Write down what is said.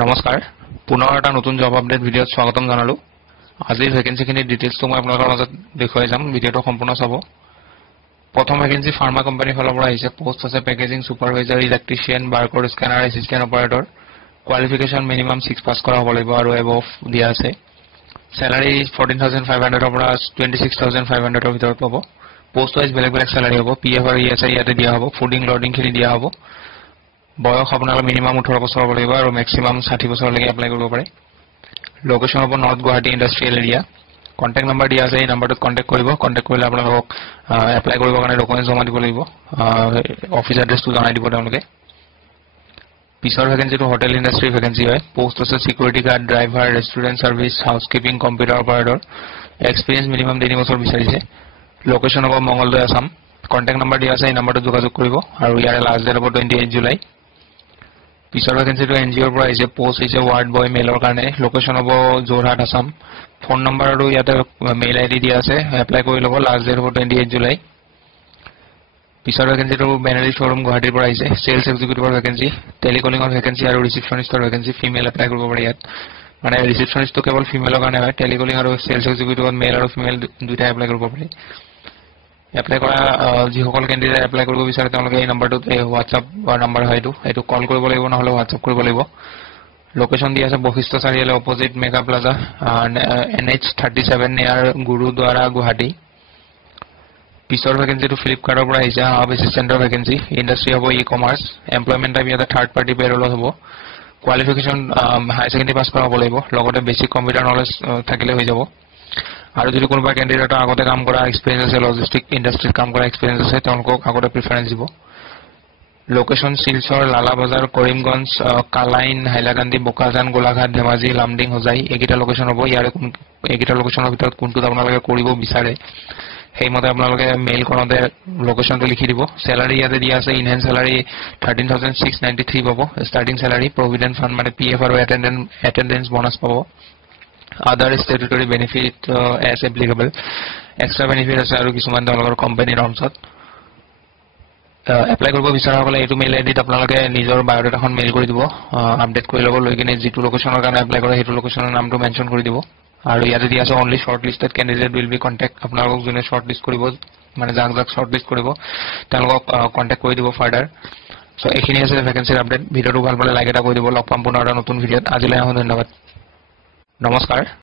নমস্কাৰ পুনৰ এটা নতুন জব আপডেট ভিডিঅ'ত স্বাগতম জনালো আজিৰ ভ্যাকেন্সিখিনি ডিটেইলছটো মই আপোনালোকৰ মাজত দেখুৱাই যাম ভিডিঅ'টো সম্পূৰ্ণ চাব প্ৰথম ভ্যাকেন্সি ফাৰ্মা কোম্পানীৰ ফালৰ পৰা আহিছে পোষ্ট আছে packaging supervisor electrician barcode scanner assistant operator qualification minimum 6 pass কৰা হ'ব লাগিব আৰু এবভ দিয়া আছে স্যালাৰি 14500 ৰ পৰা 26500 ৰ ভিতৰত পাব পোষ্ট ওয়াইজ বেলেগ বেলেগ স্যালাৰি হ'ব পিএফ আৰু ইএসআই ইয়াতে দিয়া হ'ব ফুডিং লডিং খিনি দিয়া হ'ব বয়স আপোনালোকৰ মিনিমাম 18 বছৰ হ'ব লাগিব আৰু ম্যাক্সিমাম 60 বছৰলৈকে এপ্লাই কৰিব পাৰে লোকেশন হ'ব north Guwahati industrial area contact number দিয়া আছে এই নাম্বাৰটোত কন্টাক্ট কৰিলে আপোনালোকক এপ্লাই কৰিবৰ কাৰণে ডকুমেন্ট জমা দিব লাগিব অফিচ এড্ৰেছটো জনাই দিব তেওঁলোকে পিছৰ ভ্যাকেন্সিটো হোটেল ইণ্ডাষ্ট্ৰি ভ্যাকেন্সি হয় পোষ্ট আছে security guard driver restaurant service housekeeping computer operator experience minimum 3 বছৰ বিচাৰিছে লোকেশন হ'ব মঙ্গলদৈ আসাম কন্টাক্ট নাম্বাৰ দিয়া আছে এই নাম্বাৰটোত যোগাযোগ কৰিব আৰু ইয়াৰে লাষ্ট ডেট হ'ব 28 জুলাই পিছৰ ভ্যাকেন্সিটো এনজিওৰ পৰা আহিছে পোষ্ট হৈছে ওয়াৰ্ড বয় মেলৰ কাৰণে লোকেশন হ'ব যোৰহাট আসাম ফোন নম্বৰ আৰু ইয়াতে মেইল আইডি দিয়া আছে এপ্লাই কৰি ল'ব লাষ্ট ডেট হ'ব 28 জুলাই পিছৰ ভ্যাকেন্সিটো বেনাৰী শ্বৰুম গুৱাহাটীৰ পৰা আহিছে সেলছ এক্সিকিউটিভৰ ভ্যাকেন্সি টেলিকলিঙৰ ভ্যাকেন্সি আৰু ৰিসেপশনিষ্টৰ ভ্যাকেন্সি ফিমেল এপ্লাই কৰিব পাৰে ইয়াত মানে ৰিসেপশনিষ্টটো কেৱল ফিমেলৰ কাৰণে হয় টেলিকলিং আৰু সেলছ এক্সিকিউটিভত মেল আৰু ফিমেল দুটা এপ্লাই কৰিব পাৰে এপ্লাই কৰা যিসকল ক্যান্ডিডেট এপ্লাই কৰিব বিচাৰে তেওঁলোকে এই নম্বৰটোত WhatsApp নম্বৰ হয়টো এটো কল কৰিব লাগিব নহলে WhatsApp কৰিব লাগিব লোকেশন দিয়া আছে বশিষ্ঠ চাৰিআলি অপোজিট মেগা প্লাজা NH37 নিয়াৰ গুৰুদ্বাৰা গুৱাহাটী পিছৰ ভ্যাকেন্সিটো ফ্লিপকাৰ্টৰ পৰা আহিছে হাব এসিস্ট্যান্টৰ ভ্যাকেন্সি ইণ্ডাষ্ট্ৰি হ'ব ই-কমাৰ্চ এমপ্লয়মেন্ট টাইপ ইয়াতে থাৰ্ড পাৰ্টি পেৰোলত হ'ব কোৱালিফিকেশন হাই সেকেন্ডাৰী পাস কৰা হ'ব লাগিব লগতে বেসিক কম্পিউটাৰ নলেজ থাকিলে হৈ যাব আৰু যদি কোনোবা ক্যান্ডিডেট আগতে কাম কৰা এক্সপেৰিয়েন্স আছে লজিষ্টিক ইণ্ডাষ্ট্ৰিত কাম কৰা এক্সপেৰিয়েন্স আছে তেওঁলোকক আগতে প্ৰিফাৰেন্স দিব লোকেশন শিলচৰ লালা বাজাৰ কৰিমগঞ্জ কালাইন হাইলাকান্দি বোকাজান গোলাঘাট ধেমাজি লামডিং হোজাই এইকেইটা লোকেশন হ'ব ইয়াৰে এইকেইটা লোকেশনৰ ভিতৰত কোনটো আপোনালোকে কৰিব বিচাৰে সেইমতে আপোনালোকে মেইল কৰোতে লোকেশনটো লিখি দিব স্যালাৰি ইয়াতে দিয়া আছে ইনহেন্স স্যালাৰি 13693 পাব ষ্টাৰ্টিং স্যালাৰি প্ৰভিডেন্ট ফান্ড মানে পিএফ আৰু এটেন্ডেন্স বোনাস পাব other statutory benefit as applicable extra benefit আছে আৰু কিছুমান তেওঁলোকৰ কোম্পানী নৰ্মছত এপ্লাই কৰিব বিচাৰসকলে এইটো মেইল আইডিত আপোনালোকে নিজৰ বায়োডাটাখন মেইল কৰি দিব আপডেট কৰি ল'ব লৈ কিনে যিটো লোকেশনৰ কাৰণে এপ্লাই কৰে সেইটো লোকেশনৰ নামটো মেনশন কৰি দিব আৰু ইয়াতে দিয়া আছে only shortlisted candidate will be contact আপোনালোকক যোনে shortlist কৰিব মানে যাক shortlist কৰিব তেওঁলোকক কন্টাক্ট কৰি দিব ফাৰ্দাৰ সো এইখিনি আছে ভ্যাকেন্সিৰ আপডেট ভিডিওটো ভাল পালে লাইক এটা কৰি দিব লগ পাম পুনৰ এটা নতুন ভিডিওত আজিলৈ ধন্যবাদ নমস্কাৰ